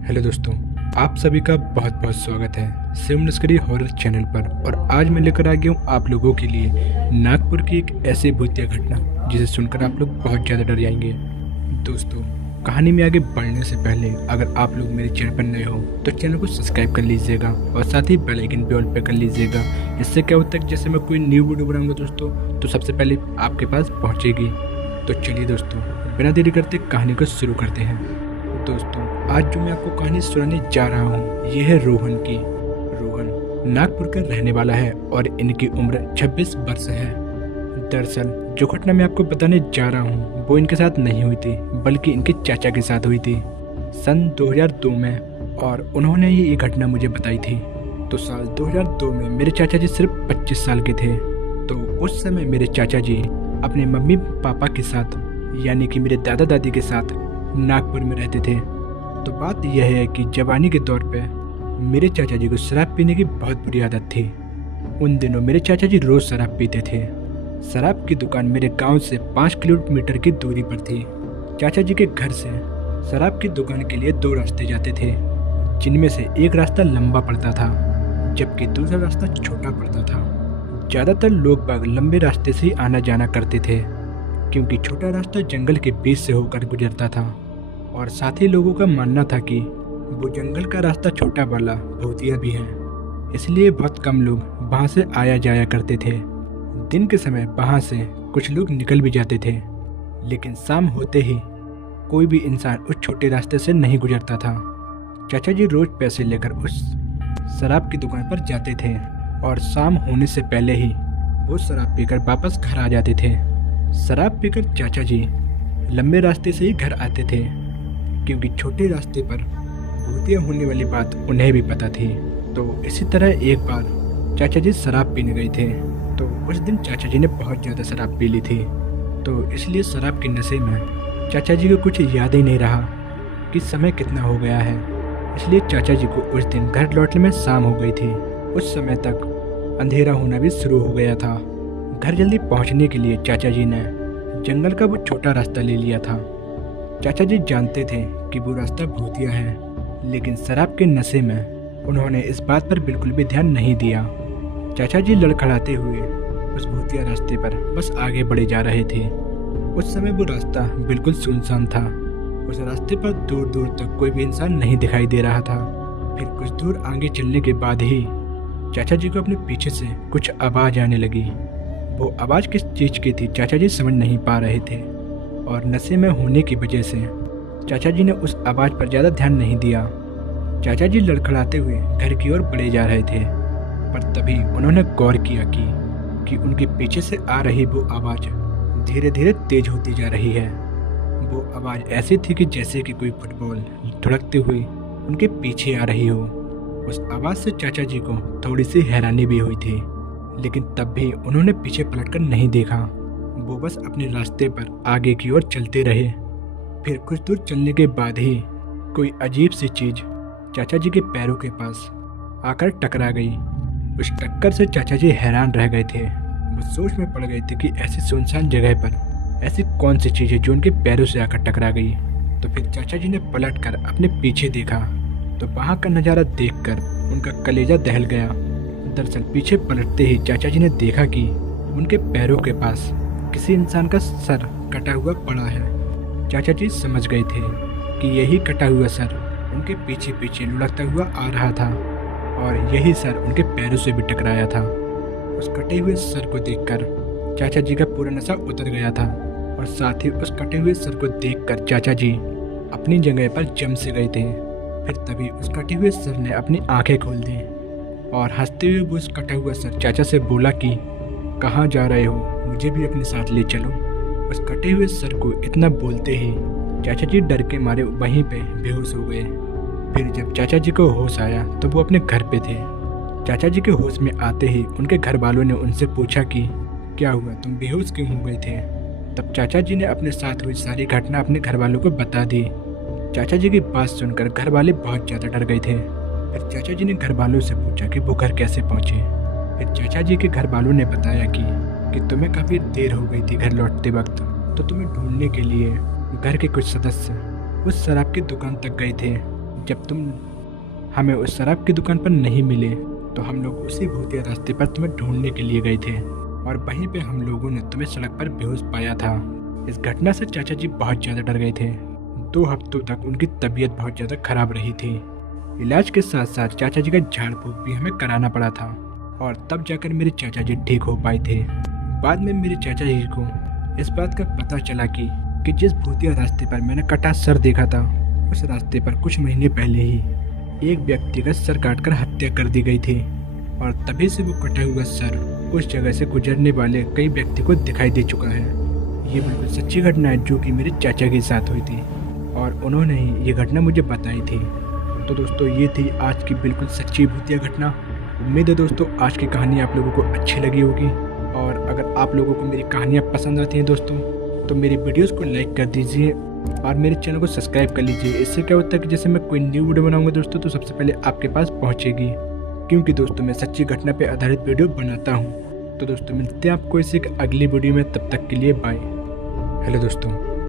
Hello दोस्तों, आप सभी का बहुत बहुत स्वागत है शिव नस्करी हॉरर चैनल पर। और आज मैं लेकर आ गया हूँ आप लोगों के लिए नागपुर की एक ऐसी भूतिया घटना जिसे सुनकर आप लोग बहुत ज़्यादा डर जाएंगे। दोस्तों, कहानी में आगे बढ़ने से पहले अगर आप लोग मेरे चैनल पर नए हो तो चैनल को सब्सक्राइब कर लीजिएगा और साथ ही बेल आइकन पे ऑल पे कर लीजिएगा। इससे क्या होता है कि जैसे मैं कोई न्यू वीडियो बनाऊंगा दोस्तों तो सबसे पहले आपके पास पहुँचेगी। तो चलिए दोस्तों, बिना देरी करते कहानी को शुरू करते हैं। दोस्तों, आज जो मैं आपको कहानी सुनाने जा रहा हूँ ये है रोहन की। रोहन नागपुर का रहने वाला है और इनकी उम्र 26 वर्ष है। दरअसल जो घटना मैं आपको बताने जा रहा हूँ वो इनके साथ नहीं हुई थी बल्कि इनके चाचा के साथ हुई थी सन 2002 में, और उन्होंने ही ये घटना मुझे बताई थी। तो साल 2002 में मेरे चाचा जी सिर्फ 25 साल के थे। तो उस समय मेरे चाचा जी अपने मम्मी पापा के साथ यानी कि मेरे दादा दादी के साथ नागपुर में रहते थे। तो बात यह है कि जवानी के दौर पे मेरे चाचा जी को शराब पीने की बहुत बुरी आदत थी। उन दिनों मेरे चाचा जी रोज़ शराब पीते थे। शराब की दुकान मेरे गांव से 5 किलोमीटर की दूरी पर थी। चाचा जी के घर से शराब की दुकान के लिए 2 रास्ते जाते थे, जिनमें से एक रास्ता लंबा पड़ता था जबकि दूसरा रास्ता छोटा पड़ता था। ज़्यादातर लोग बाग लंबे रास्ते से ही आना जाना करते थे क्योंकि छोटा रास्ता जंगल के बीच से होकर गुजरता था, और साथ ही लोगों का मानना था कि वो जंगल का रास्ता छोटा वाला भूतिया भी है, इसलिए बहुत कम लोग वहाँ से आया जाया करते थे। दिन के समय वहाँ से कुछ लोग निकल भी जाते थे, लेकिन शाम होते ही कोई भी इंसान उस छोटे रास्ते से नहीं गुजरता था। चाचा जी रोज पैसे लेकर उस शराब की दुकान पर जाते थे और शाम होने से पहले ही वो शराब पीकर वापस घर आ जाते थे। शराब पीकर चाचा जी लंबे रास्ते से ही घर आते थे क्योंकि छोटे रास्ते पर भूतिया होने वाली बात उन्हें भी पता थी। तो इसी तरह एक बार चाचा जी शराब पीने गए थे। तो उस दिन चाचा जी ने बहुत ज़्यादा शराब पी ली थी, तो इसलिए शराब के नशे में चाचा जी को कुछ याद ही नहीं रहा कि समय कितना हो गया है। इसलिए चाचा जी को उस दिन घर लौटने में शाम हो गई थी। उस समय तक अंधेरा होना भी शुरू हो गया था। घर जल्दी पहुंचने के लिए चाचा जी ने जंगल का वो छोटा रास्ता ले लिया था। चाचा जी जानते थे कि वो रास्ता भूतिया है, लेकिन शराब के नशे में उन्होंने इस बात पर बिल्कुल भी ध्यान नहीं दिया। चाचा जी लड़खड़ाते हुए उस भूतिया रास्ते पर बस आगे बढ़े जा रहे थे। उस समय वो रास्ता बिल्कुल सुनसान था। उस रास्ते पर दूर दूर तक कोई भी इंसान नहीं दिखाई दे रहा था। फिर कुछ दूर आगे चलने के बाद ही चाचा जी को अपने पीछे से कुछ आवाज़ आने लगी। वो आवाज़ किस चीज़ की थी चाचा जी समझ नहीं पा रहे थे, और नशे में होने की वजह से चाचा जी ने उस आवाज़ पर ज़्यादा ध्यान नहीं दिया। चाचा जी लड़खड़ाते हुए घर की ओर बढ़े जा रहे थे, पर तभी उन्होंने गौर किया कि उनके पीछे से आ रही वो आवाज़ धीरे धीरे तेज होती जा रही है। वो आवाज़ ऐसी थी कि जैसे कि कोई फुटबॉल धुड़कते हुए उनके पीछे आ रही हो। उस आवाज़ से चाचा जी को थोड़ी सी हैरानी भी हुई थी, लेकिन तब भी उन्होंने पीछे पलटकर नहीं देखा। वो बस अपने रास्ते पर आगे की ओर चलते रहे। फिर कुछ दूर चलने के बाद ही कोई अजीब सी चीज़ चाचा जी के पैरों के पास आकर टकरा गई। उस टक्कर से चाचा जी हैरान रह गए थे। वो सोच में पड़ गए थे कि ऐसी सुनसान जगह पर ऐसी कौन सी चीज़ है जो उनके पैरों से आकर टकरा गई। तो फिर चाचा जी ने पलटकर अपने पीछे देखा तो वहाँ का नज़ारा देखकर उनका कलेजा दहल गया। दरअसल पीछे पलटते ही चाचा जी ने देखा कि उनके पैरों के पास किसी इंसान का सर कटा हुआ पड़ा है। चाचा जी समझ गए थे कि यही कटा हुआ सर उनके पीछे पीछे लुढ़कता हुआ आ रहा था, और यही सर उनके पैरों से भी टकराया था। उस कटे हुए सर को देखकर चाचा जी का पूरा नशा उतर गया था, और साथ ही उस कटे हुए सर को देखकर चाचा जी अपनी जगह पर जम से गए थे। फिर तभी उस कटे हुए सर ने अपनी आंखें खोल दी और हंसते हुए वो उस कटा हुआ सर चाचा से बोला कि कहाँ जा रहे हो, मुझे भी अपने साथ ले चलो। उस कटे हुए सर को इतना बोलते ही चाचा जी डर के मारे वहीं पे बेहोश हो गए। फिर जब चाचा जी को होश आया तो वो अपने घर पे थे। चाचा जी के होश में आते ही उनके घर वालों ने उनसे पूछा कि क्या हुआ, तुम बेहोश क्यों हो गए थे। तब चाचा जी ने अपने साथ हुई सारी घटना अपने घर वालों को बता दी। चाचा जी की बात सुनकर घर वाले बहुत ज़्यादा डर गए थे। फिर चाचा जी ने घर वालों से पूछा कि वो घर कैसे पहुँचे। फिर चाचा जी के घर वालों ने बताया कि तुम्हें काफ़ी देर हो गई थी घर लौटते वक्त, तो तुम्हें ढूंढने के लिए घर के कुछ सदस्य उस शराब की दुकान तक गए थे जब तुम हमें उस शराब की दुकान पर नहीं मिले तो हम लोग उसी भूतिया रास्ते पर तुम्हें ढूंढने के लिए गए थे और वहीं पे हम लोगों ने तुम्हें सड़क पर बेहोश पाया था। इस घटना से चाचा जी बहुत ज़्यादा डर गए थे। 2 हफ्तों तक उनकी तबीयत बहुत ज़्यादा खराब रही थी। इलाज के साथ साथ चाचा जी का झाड़ फूक भी हमें कराना पड़ा था और तब जाकर मेरे चाचा जी ठीक हो पाए थे। बाद में मेरे चाचा जी को इस बात का पता चला कि जिस भूतिया रास्ते पर मैंने कटा सर देखा था, उस रास्ते पर कुछ महीने पहले ही एक व्यक्ति का सर काटकर हत्या कर दी गई थी और तभी से वो कटा हुआ सर उस जगह से गुजरने वाले कई व्यक्ति को दिखाई दे चुका है। ये बिल्कुल सच्ची घटना है जो कि मेरे चाचा के साथ हुई थी और उन्होंने ही ये घटना मुझे बताई थी। तो दोस्तों, ये थी आज की बिल्कुल सच्ची भूतिया घटना। उम्मीद है दोस्तों आज की कहानी आप लोगों को अच्छी लगी होगी और अगर आप लोगों को मेरी कहानियाँ पसंद आती हैं दोस्तों तो मेरी वीडियोस को लाइक कर दीजिए और मेरे चैनल को सब्सक्राइब कर लीजिए। इससे क्या होता है कि जैसे मैं कोई न्यू वीडियो बनाऊंगा दोस्तों तो सबसे पहले आपके पास पहुंचेगी, क्योंकि दोस्तों मैं सच्ची घटना पे आधारित वीडियो बनाता हूं। तो दोस्तों मिलते हैं आपको इसी अगली वीडियो में, तब तक के लिए बाय। हेलो दोस्तों।